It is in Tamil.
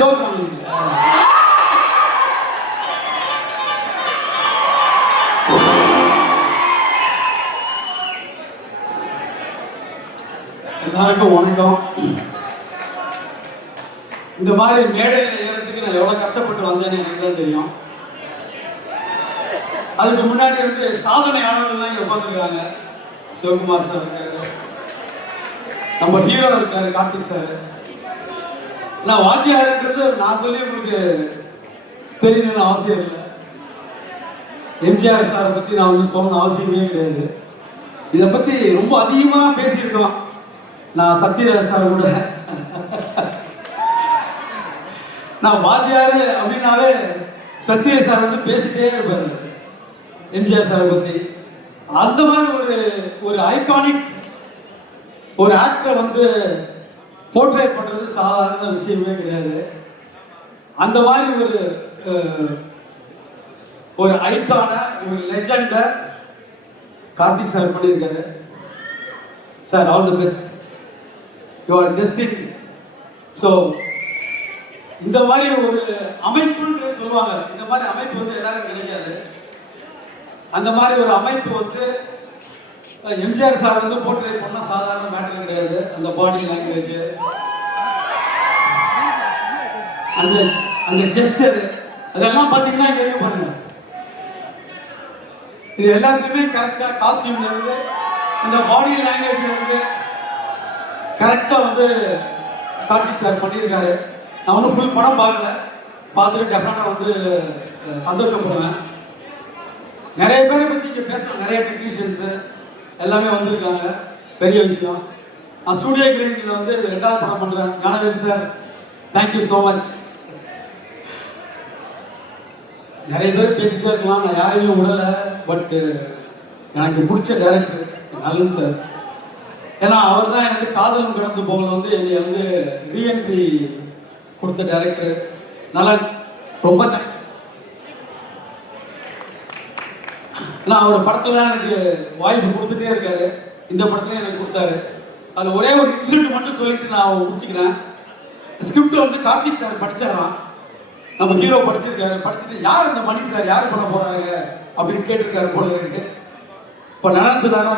ஜோக் எல்லாருக்கும் வணக்கம். இந்த மாதிரி மேடையில் ஏறதுக்கு நான் எவ்வளவு கஷ்டப்பட்டு வந்தேன்னு எனக்கு தான் தெரியும். அதுக்கு முன்னாடி வந்து சாதனையாளர்கள்லாம் இங்க உட்காந்துருக்காங்க. சிவகுமார் சார் இருக்காரு, நம்ம ஹீரோ இருக்காரு கார்த்திக் சார். நான் வாத்தியாருன்றது நான் சொல்லி உங்களுக்கு தெரியணும்னு அவசியம் இல்லை. எம்ஜிஆர் சாரை பத்தி நான் வந்து சொல்லணும் அவசியமே கிடையாது. இதை பத்தி ரொம்ப அதிகமா பேசியிருக்கோம். நான் சத்யராஜ் சார் கூட நான் வாத்தியாரு அப்படின்னாவே சத்யராஜ் சார் வந்து பேசிட்டே இருப்பாரு எம்ஜிஆர் சாரை பத்தி. அந்த மாதிரி ஒரு ஐகானிக் ஒரு ஆக்டர் வந்து போர்ட்ரேட் பண்றது சாதாரண விஷயமே கிடையாது. அந்த மாதிரி ஒரு ஐகான ஒரு லெஜண்ட கார்த்திக் சார் பண்ணியிருக்காரு. Sir, all the best, you are destined. So இந்த மாதிரி ஒரு அமைப்புன்னு சொல்லுவாங்க. இந்த மாதிரி அமைப்பு வந்து எல்லாரும் கிடைக்காது. அந்த மாதிரி ஒரு அமைப்பு வந்து எம்ஜிஆர் சார் வந்து போர்ட்ரேட் பண்ணா சாதாரண மேட்டர் கிடையாது. அந்த பாடி லாங்குவேஜ், அந்த ஜெஸ்டர், அதெல்லாம் பாத்தீங்கன்னா இங்க இருக்கு பாருங்க. இது எல்லாத்தையுமே கரெக்டா காஸ்டியூம்ல இருந்து அந்த பாடி லாங்குவேஜ்ல இருந்து கரெக்டா வந்து கார்த்திக் சார் பண்ணியிருக்காரு. நான் வந்து ஃபுல் படம் பார்க்கல, பார்த்துட்டு டெஃபினட்டா வந்து சந்தோஷப்படுவேன். நிறைய பேரை பத்தி இங்க பேசணும். நிறைய டெக்னீஷியன்ஸ் எல்லாமே வந்திருக்காங்க, பெரிய விஷயம். நான் ஸ்டூடியோ கிளினிக்ல வந்து 2வது படம் பண்றேன். Gnanavel sir, thank you so much. நிறைய பேர் பேசிட்டே இருக்கலாம், நான் யாரையுமே விடல. பட் எனக்கு பிடிச்ச டைரக்டர் நலன் சார். ஏன்னா அவர் தான் எனக்கு காதலும் கடந்து போகல வந்து என்னை வந்து ரீஎன்ட்ரி கொடுத்த டைரக்டர் நலன். ரொம்ப அவர் படத்துல எனக்கு வாய்ப்பு கொடுத்துட்டே இருக்காரு. இந்த படத்துல எனக்கு கொடுத்தாரு. அது ஒரே ஒரு இன்சிடென்ட் மட்டும் சொல்லிட்டு நான் முடிச்சுக்கிறேன். ஸ்கிரிப்ட் வந்து கார்த்திக் சார் படிச்சாராம், நம்ம ஹீரோ படிச்சிருக்காரு. படிச்சுட்டு யார் இந்த மணி சார் யார் பண்ண போறாங்க அப்படின்னு கேட்டிருக்காரு போல இருக்கு. இப்ப நான் சொன்னாரா